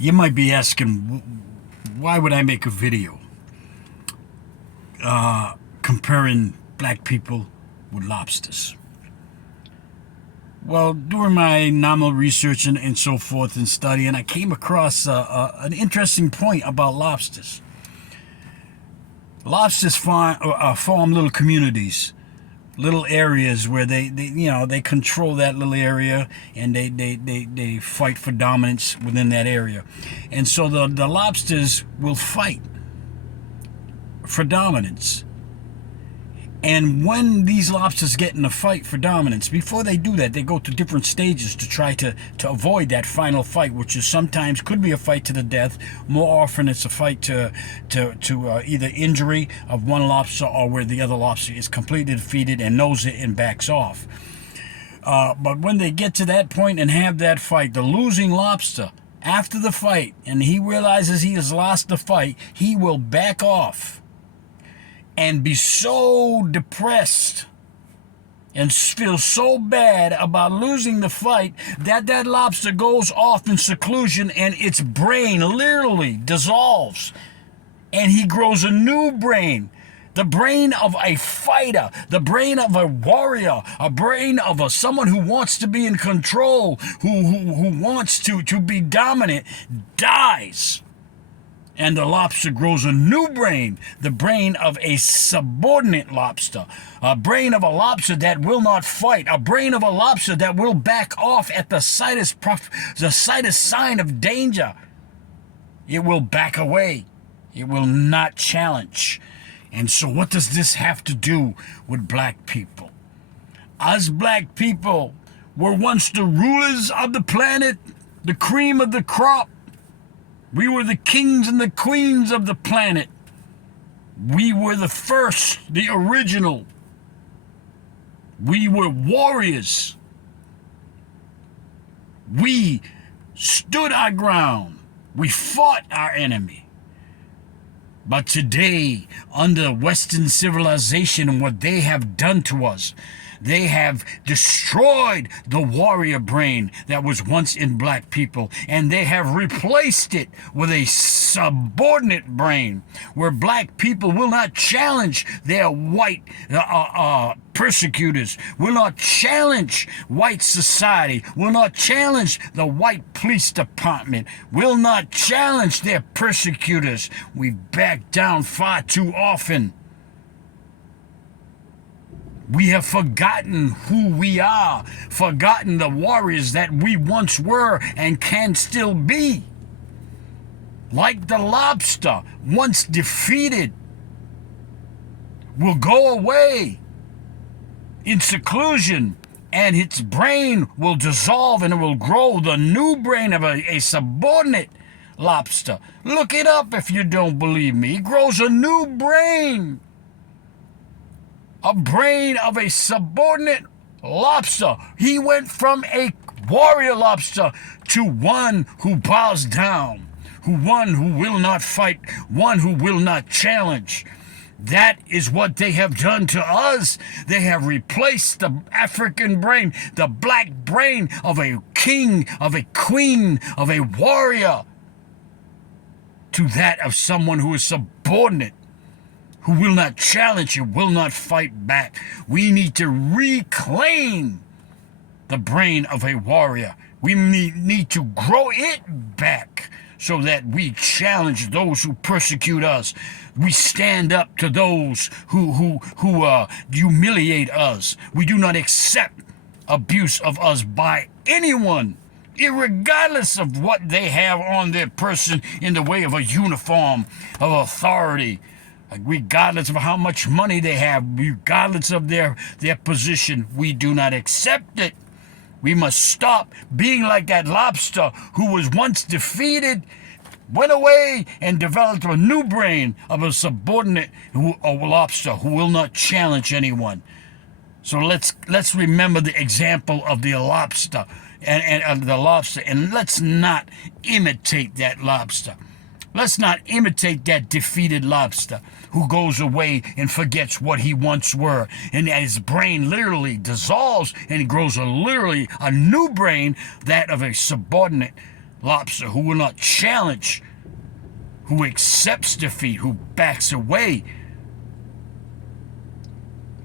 You might be asking, why would I make a video comparing black people with lobsters? Well, during my nominal research and so forth and studying, I came across an interesting point about lobsters. Lobsters form little communities, little areas where they control that little area, and they fight for dominance within that area. And so the lobsters will fight for dominance. And when these lobsters get in a fight for dominance, before they do that, they go to different stages to try to avoid that final fight, which is sometimes could be a fight to the death. More often, it's a fight to either injury of one lobster, or where the other lobster is completely defeated and knows it and backs off. But when they get to that point and have that fight, the losing lobster, after the fight, and he realizes he has lost the fight, he will back off and be so depressed and feel so bad about losing the fight that that lobster goes off in seclusion, and its brain literally dissolves, and he grows a new brain. The brain of a fighter, the brain of a warrior, a brain of someone who wants to be in control, who wants to be dominant, dies. And the lobster grows a new brain, the brain of a subordinate lobster, a brain of a lobster that will not fight, a brain of a lobster that will back off at the slightest sign of danger. It will back away. It will not challenge. And so what does this have to do with black people? Us black people were once the rulers of the planet, the cream of the crop. We were the kings and the queens of the planet. We were the first, the original. We were warriors. We stood our ground. We fought our enemy. But today, under Western civilization and what they have done to us, they have destroyed the warrior brain that was once in black people, and they have replaced it with a subordinate brain where black people will not challenge their white persecutors, will not challenge white society, will not challenge the white police department, will not challenge their persecutors. We back down far too often. We have forgotten who we are, forgotten the warriors that we once were and can still be. Like the lobster, once defeated, will go away in seclusion, and its brain will dissolve and it will grow the new brain of a subordinate lobster. Look it up if you don't believe me. It grows a new brain. A brain of a subordinate lobster. He went from a warrior lobster to one who bows down, one who will not fight, one who will not challenge. That is what they have done to us. They have replaced the African brain, the black brain of a king, of a queen, of a warrior, to that of someone who is subordinate, who will not challenge you, will not fight back. We need to reclaim the brain of a warrior. We need to grow it back so that we challenge those who persecute us. We stand up to those who humiliate us. We do not accept abuse of us by anyone, irregardless of what they have on their person in the way of a uniform of authority. Regardless of how much money they have, regardless of their position, we do not accept it. We must stop being like that lobster who was once defeated, went away, and developed a new brain of a subordinate lobster who will not challenge anyone. So let's remember the example of the lobster and the lobster, and let's not imitate that lobster. Let's not imitate that defeated lobster who goes away and forgets what he once were. And his brain literally dissolves and he grows literally a new brain, that of a subordinate Lobster who will not challenge, who accepts defeat, who backs away.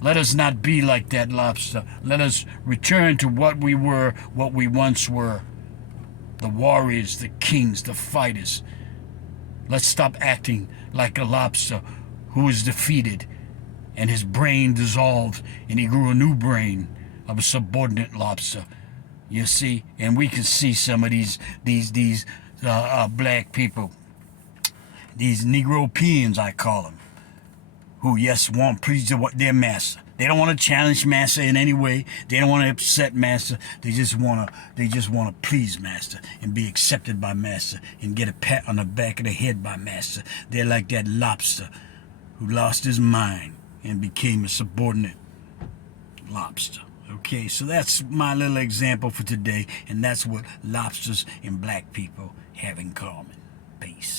Let us not be like that lobster. Let us return to what we were, what we once were. The warriors, the kings, the fighters. Let's stop acting like a lobster who was defeated and his brain dissolved and he grew a new brain of a subordinate lobster. You see, and we can see some of these black people, these Negropeans, I call them, who, yes, want to please their master. They don't want to challenge master in any way. They don't want to upset master. They just want to please master and be accepted by master and get a pat on the back of the head by master. They're like that lobster who lost his mind and became a subordinate lobster. Okay, so that's my little example for today, and that's what lobsters and black people have in common. Peace.